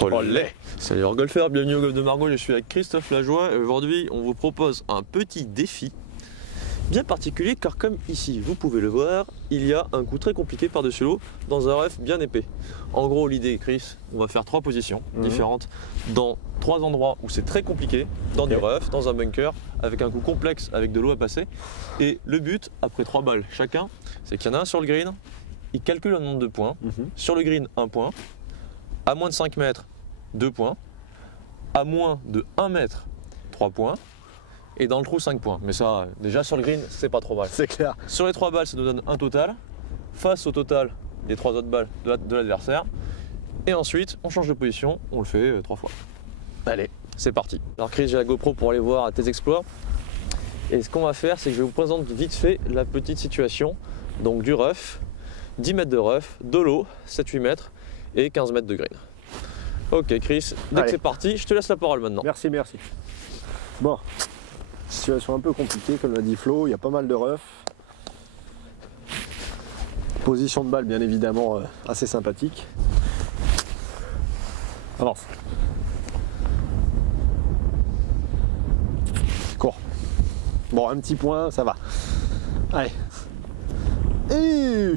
Olé. Salut les golfeurs, bienvenue au golf de Margaux, je suis avec Christophe Lajoie et aujourd'hui on vous propose un petit défi bien particulier car comme ici vous pouvez le voir, il y a un coup très compliqué par-dessus l'eau dans un rough bien épais. En gros l'idée Chris, on va faire 3 positions différentes dans 3 endroits où c'est très compliqué, dans du rough, dans un bunker, avec un coup complexe avec de l'eau à passer. Et le but, après 3 balles chacun, c'est qu'il y en a un sur le green, il calcule un nombre de points, sur le green 1 point, à moins de 5 mètres 2 points, à moins de 1 mètre 3 points, et dans le trou 5 points. Mais ça, déjà sur le green, c'est pas trop mal. C'est clair. Sur les 3 balles, ça nous donne un total, face au total des 3 autres balles de l'adversaire. Et ensuite, on change de position, on le fait 3 fois. Allez, c'est parti. Alors Chris, j'ai la GoPro pour aller voir tes exploits. Et ce qu'on va faire, c'est que je vous présente vite fait la petite situation. Donc du rough, 10 mètres de rough, de l'eau, 7-8 mètres et 15 mètres de green. Ok Chris, dès que c'est parti, je te laisse la parole maintenant. Merci, merci. Bon, situation un peu compliquée, comme l'a dit Flo, il y a pas mal de rough. Position de balle bien évidemment assez sympathique. Avance. Cours. Bon, un petit point, ça va. Allez. Et...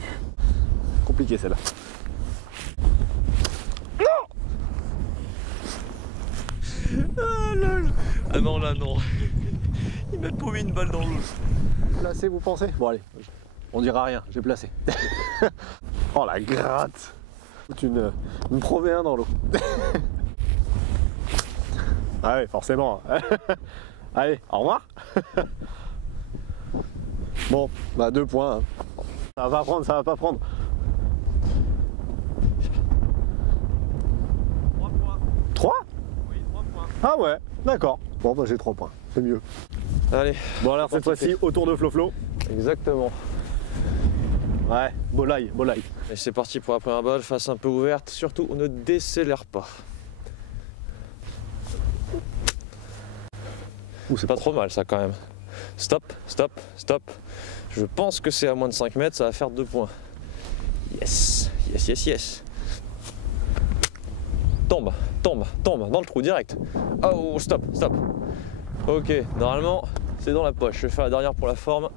compliqué celle-là. Ah, lol. Ah non, là non. Ils m'ont paumé une balle dans l'eau. Placé, vous pensez? Bon allez, on dira rien, j'ai placé. Oh la gratte. Une Pro V1 dans l'eau. Ah ouais, forcément. Allez, au revoir. Bon, bah 2 points. Hein. Ça va pas prendre, ça va pas prendre. 3 points. 3? Oui, 3 points. Ah ouais, d'accord. Bon bah j'ai 3 points, c'est mieux. Allez. Bon alors cette fois-ci, autour de Flo-Flo. Exactement. Ouais, bolaille, bolaille. Et c'est parti pour la première balle, face un peu ouverte. Surtout, on ne décélère pas. Ouh, c'est pas trop mal ça quand même. Stop, stop, stop. Je pense que c'est à moins de 5 mètres, ça va faire 2 points. Yes, yes, yes, yes. Tombe, tombe, tombe, dans le trou direct. Oh, stop, stop. Ok, normalement, c'est dans la poche. Je vais faire la dernière pour la forme.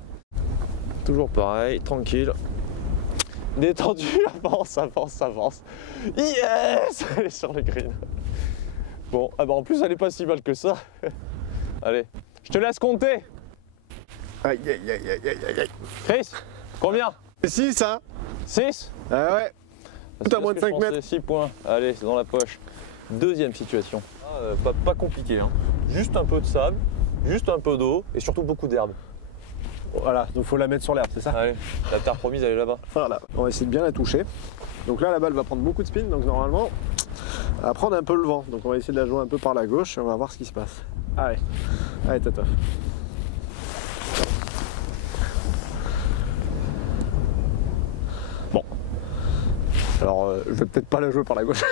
Toujours pareil, tranquille. Détendu, avance, avance, avance. Yes, elle est sur le green. Bon, ah bah en plus elle est pas si mal que ça. Allez, je te laisse compter. Aïe, aïe, aïe, aïe, aïe, aïe. Chris, combien? 6 hein. 6? Ah ouais. Tout à moins de 5 mètres. 6 points, allez, c'est dans la poche. Deuxième situation. Pas compliqué, hein. Juste un peu de sable, juste un peu d'eau et surtout beaucoup d'herbe. Voilà, donc faut la mettre sur l'herbe, c'est ça? Allez, la terre promise, elle est là-bas. Voilà, on va essayer de bien la toucher. Donc là, la balle va prendre beaucoup de spin, donc normalement, elle va prendre un peu le vent. Donc on va essayer de la jouer un peu par la gauche et on va voir ce qui se passe. Allez, allez, Tatof. Bon. Alors, je vais peut-être pas la jouer par la gauche.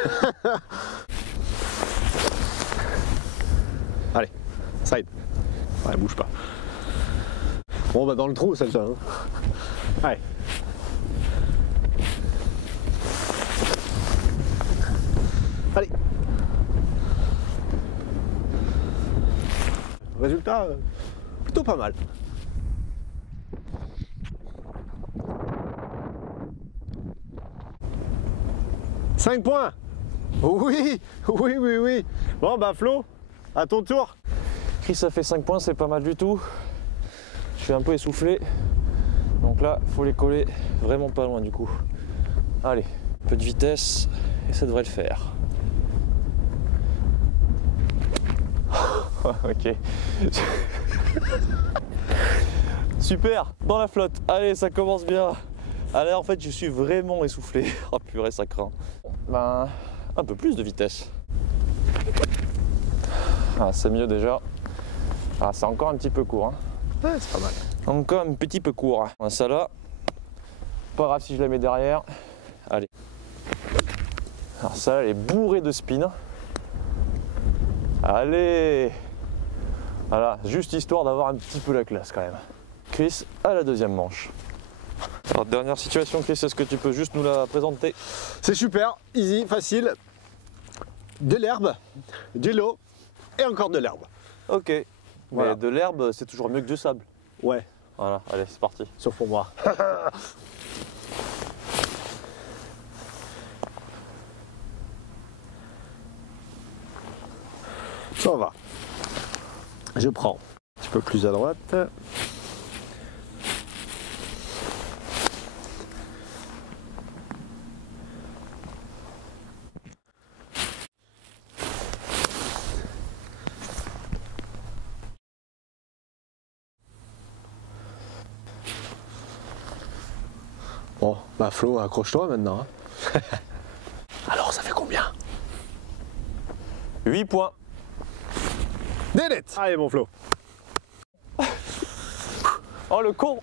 Allez, side. Ouais, bouge pas. Bon bah dans le trou celle-là. Hein. Allez. Allez. Résultat plutôt pas mal. « 5 points. Oui, oui, oui, oui. Bon bah Flo, à ton tour. Chris, ça fait 5 points, c'est pas mal du tout. Je suis un peu essoufflé, donc là il faut les coller vraiment pas loin du coup. Allez, un peu de vitesse et ça devrait le faire. Ok. Super, dans la flotte. Allez, ça commence bien. Allez, en fait je suis vraiment essoufflé. Oh purée, ça craint. Ben, un peu plus de vitesse. Ah, c'est mieux déjà. Ah, c'est encore un petit peu court. Hein. Ouais, c'est pas mal. Encore un petit peu court. Ça là, pas grave si je la mets derrière. Allez. Alors ça, elle est bourrée de spin. Allez. Voilà, juste histoire d'avoir un petit peu la classe quand même. Chris, à la deuxième manche. Alors, dernière situation, Chris, est-ce que tu peux juste nous la présenter? C'est super, easy, facile. de l'herbe, de l'eau et encore de l'herbe. Ok. Voilà. Mais de l'herbe, c'est toujours mieux que du sable. Ouais, Voilà, allez, c'est parti. sauf pour moi. Ça va. Je prends un petit peu plus à droite. Bon, bah Flo, accroche-toi maintenant. Hein. Alors, ça fait combien? 8 points. Delete. Allez, mon Flo. Oh, le con.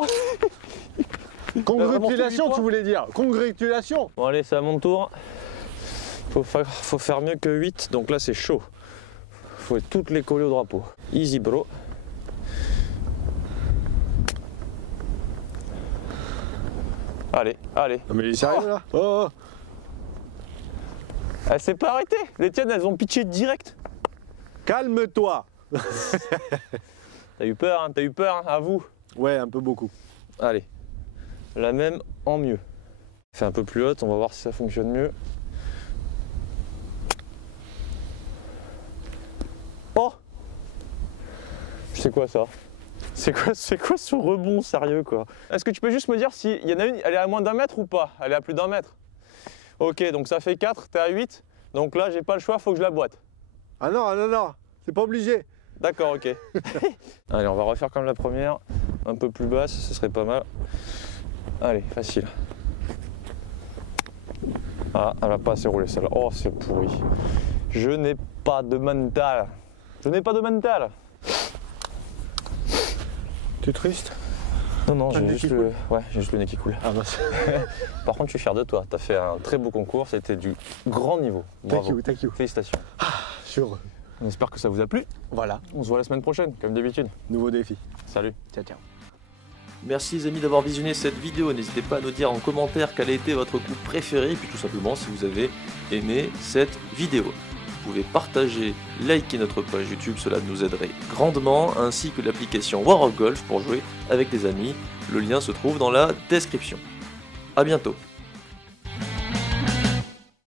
Congratulations, tu voulais dire. Congratulations. Bon, allez, c'est à mon tour. Faut faire mieux que 8, donc là, c'est chaud. Faut toutes les coller au drapeau. Easy, bro. Allez, allez. Non, mais il est sérieux là? Oh, oh. Elle s'est pas arrêtée. Les tiennes, elles ont pitché direct. Calme-toi. T'as eu peur, hein, à vous. Ouais, un peu beaucoup. Allez, la même en mieux. Fais un peu plus haute, on va voir si ça fonctionne mieux. Oh! C'est quoi ça? C'est quoi ce rebond sérieux quoi? Est-ce que tu peux juste me dire s'il y en a une, elle est à moins d'1 mètre ou pas? Elle est à plus d'1 mètre. Ok, donc ça fait 4, t'es à 8. Donc là, j'ai pas le choix, faut que je la boite. Ah non, non, non, c'est pas obligé. D'accord, ok. Allez, on va refaire comme la première. Un peu plus basse, ce serait pas mal. Allez, facile. Ah, elle va pas assez rouler celle-là. Oh, c'est pourri. Je n'ai pas de mental. Je n'ai pas de mental. T'es triste? Non, non, T'as le j'ai nez juste, qui j'ai juste le nez qui coule. Ah bah Par contre, je suis fier de toi. T'as fait un très beau concours. C'était du grand niveau. Bravo. thank you. Félicitations. Je suis heureux. On espère que ça vous a plu. Voilà, On se voit la semaine prochaine, comme d'habitude. nouveau défi. Salut. Ciao, ciao. Merci les amis d'avoir visionné cette vidéo. N'hésitez pas à nous dire en commentaire quel a été votre coup préféré. Et puis tout simplement si vous avez aimé cette vidéo. Vous pouvez partager, liker notre page YouTube, cela nous aiderait grandement, ainsi que l'application War of Golf pour jouer avec des amis. Le lien se trouve dans la description. A bientôt.